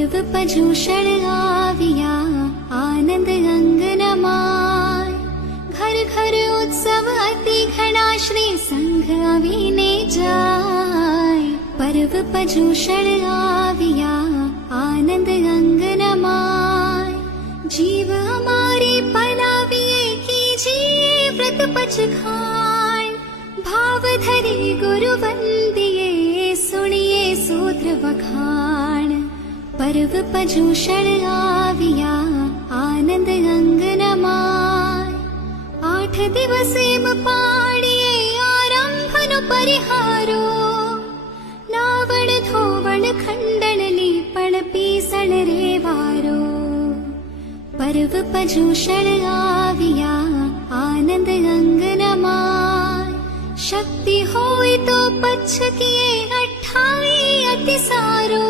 पर्व पजूषण आविया आनंद अंगनमाय घर घर उत्सव अति घना श्री संघ आवीने जाय पर्व पजूषण आविया आनंद अंगनमाय जीव हमारी पलाविए कीजिए व्रत पचखान भाव धरी गुरु वंदिए सुनिए सूत्र वखाण पर्व पजूषण आविया आनंद अंगनमाय 8 दिवसे पाडिये आरंभनु परिहारो नावण धोवण खंडन लीपण पीसण रेवारो पर्व पजूषण आविया आनंद अंगनमाय शक्ति होय तो पच्छ किए 28 अति सारो